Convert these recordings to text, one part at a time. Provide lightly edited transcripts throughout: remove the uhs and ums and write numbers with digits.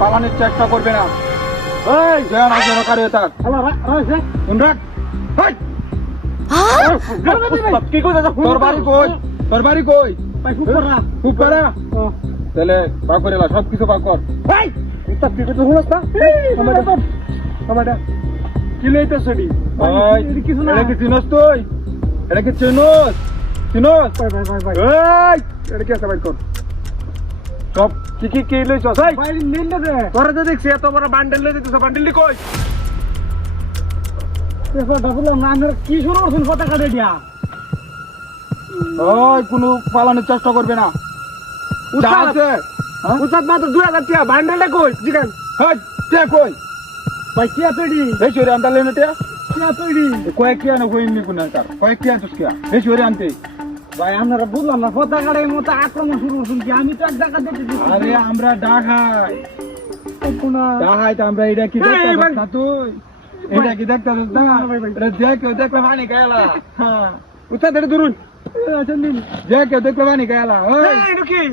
পালানোর চেষ্টা করবে না। এই যেন আজও কারে থাক কোন রাখ কি কই দাদা তোর বাড়ি কই তোর বাড়ি কই ভাই খুব করা খুব পারা তাহলে পা করে লা সব কিছু পা কর ভাই উস্তাদ কি কথা শুনছ না আমাদের কি লইতেছ নি ভাই কিছু না এটা কি চিনস তুই এটা কি চিনস চিনস ভাই এই এটা কি আছে ভাই কর সব কি লইছ ভাই ভাই নিন্দে দে তোরা তো দেখছি এত বড় বান্ডেল লই দিতেছ বান্ডেল লি কই পেপারটা বললাম না আমরা কি শুরু করছেন পতাকা দিয়া ওই কোনো পালানোর চেষ্টা করবে না যা আছে উস্তাদ মাত্র 2000 টাকা বান্ডেলটা কই জিগান হেই কে কই ভাই কি আতড়ি এই চোরে আনতে লেনে তে কি আতড়ি কয়েক কি আনো কইনি কোন তার কয়েক কি আনছিস কি এই চোরে আনতে ভাই আমরা বললাম না পতাকার মতো আক্রমণ শুরু করছেন কি আমি তো এক টাকা দিতে দিছি আরে আমরা ডাহাই কোনা ডাহাই তো আমরা এটা কি দেখতাছ না তুই এটা কি দেখতাছ না এটা দেখলে পানি গায়লা হ্যাঁ উস্তাদ এটা ধরুন আচ্ছা নিন দেখলে পানি গায়লা ওই এই রুকি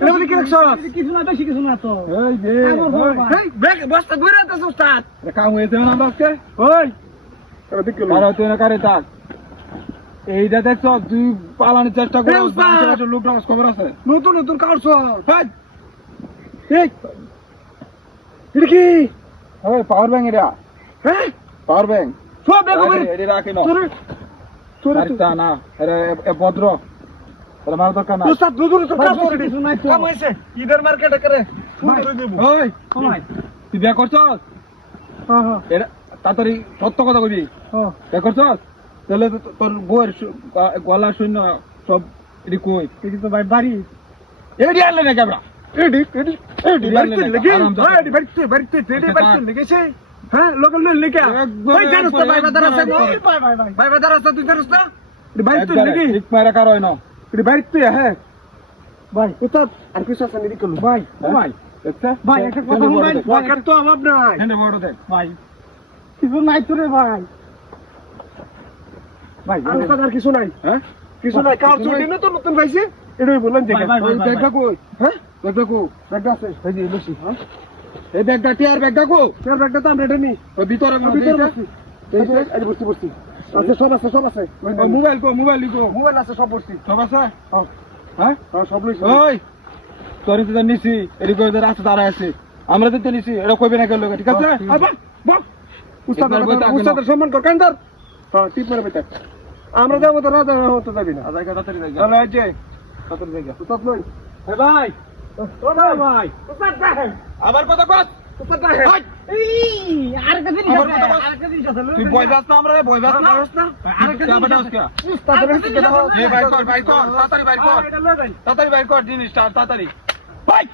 এটা বলি কি রাখছ কিছু না বেশি কিছু না তো এই দে এই ব্রেক বস্তা ধরে আছিস উস্তাদ কাম হয়েছে না বাসকে ওই এটা দিক কারো তুই না কারে থাক এইটা দেখছ তুই পালানোর চেষ্টা করছিস লোক রাস খবর আছে নতুন নতুন কাটছ হেই এই এটা কি ওই পাওয়ার ব্যাংক এটা হ্যাঁ পাওয়ার ব্যাংক সব বেগ করে এটা রাখি না তোর তোর আরেকটা না এ ভদ্র এটা মার দরকার না উস্তাদ নতুন নতুন কাটছ কিছু নাই তো কাম হয়েছে ঈদের মার্কেটে করে ওই কমাই তুই বিয়ে করছস হ্যাঁ এটা তাড়াতাড়ি সত্য কথা কবি হ্যাঁ বিয়ে করছস তাহলে তোর বউয়ের গলা শূন্য সব এটি কই এই তো ভাই বাড়ি এডি আনলে না ক্যামেরা এডি বাড়িতে লেগে এডি বাড়িতে লেগেছে হ্যাঁ লোকাল লেগে ওই জানোস তো ভাই বাজার আছে ভাই বাজার আছে তুই জানোস না এডি বাড়িতে লেগে ঠিক মারা কার হয় না এডি বাড়িতে হ্যাঁ ভাই উস্তাদ আর কিছু আছে নিদি করলো ভাই ভাই দেখছে ভাই একটা কথা বল ভাই পকেট তো অভাব নাই হ্যান্ডে বড় দেখ ভাই কিছু নাই তো রে ভাই ভাই উস্তাদ আর কিছু নাই হ্যাঁ কিছু নাই কার চুটি নতুন নতুন পাইছে এটাই বললেন যে ব্যাগটা কই হ্যাঁ ব্যাগটা কই ব্যাগটা আছে এই যে লসি হ্যাঁ এই ব্যাগটা টিয়ার ব্যাগটা কই তোর ব্যাগটা তো আমরা এটা নি ওই ভিতরে ভিতরে বসছি এই বসছি আছে সব আছে মোবাইল কো মোবাইল আছে সব বসছি সব আছে হ্যাঁ হ্যাঁ হ্যাঁ সব লইছি ওই তোর তো নিছি এদিকে ওদের রাস্তা দাঁড়ায় আছে আমরা তো নিছি এটা কইবে না কেন লোক ঠিক আছে আবার বাহ উস্তাদের সম্মান কর কান ধর হ্যাঁ টিপ মারে বেটা আমরা যাবো তো রাজা হতে যাবি না আজাই কথা তাড়াতাড়ি যাই তাহলে এই যে তাড়াতাড়ি যাই উস্তাদ নই এ ভাই ও ভাই উস্তাদ ভাই আবার কথা কস উস্তাদ ভাই এই আরেকটা জিনিস আছে আরেকটা জিনিস আছে তুই ভয় পাস না আমরা ভয় পাস না আরেকটা জিনিস আছে উস্তাদের উস্তাদের এ ভাই কর তাড়াতাড়ি ভাই কর এটা লয়ে যাই তাড়াতাড়ি ভাই কর জিনিসটা তাড়াতাড়ি ভাই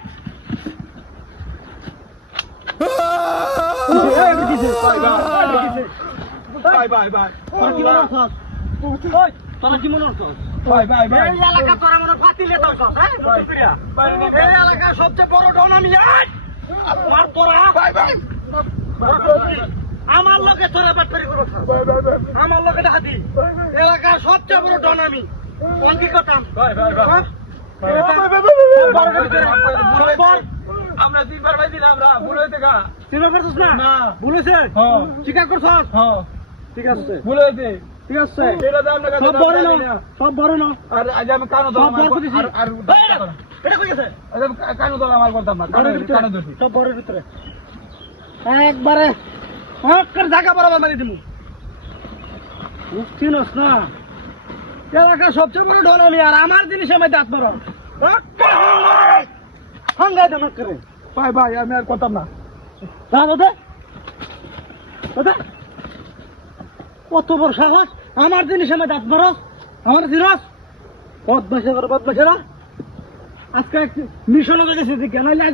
তোরা কি মনে করছিস ভাই এই এলাকা তোরা মনে ফাতিলে তো এই এলাকা সবচেয়ে বড় ডন আমি আমার তোরা আমার লোকে তোরা বাটপারি করছ আমার লোকে ডাকি এলাকার সবচেয়ে বড় ডন আমি অঙ্কি করতাম আমরা তিনবার ভাই দিলাম আমরা ভুল হয়েছে গা চিন্তা করছিস না ভুল হয়েছে স্বীকার করছস ঠিক আছে ভুল হয়েছে ঠিক আছে এটা তো আমরা সব বড় না আর আজ আমি কানো দল সব বড় দিছি আর এটা কই গেছে কানো দল আমার করতাম না কানো ধরছি সব বড় ভিতরে একবারে হকর জায়গা বরাবর মারি দিমু চিনস না এলাকা সবচেয়ে বড় ঢোল আমি আর আমার জিনিসের মধ্যে হাত মারো হাঙ্গাই দেন করে ভাই আমি আর করতাম না কত বড় সাহস আমার জিনিসের মধ্যে হাত মারো আমার জিনিস বদমাশে করে বদমাশেরা আজকে মিশন হয়ে গেছে কেন আজকে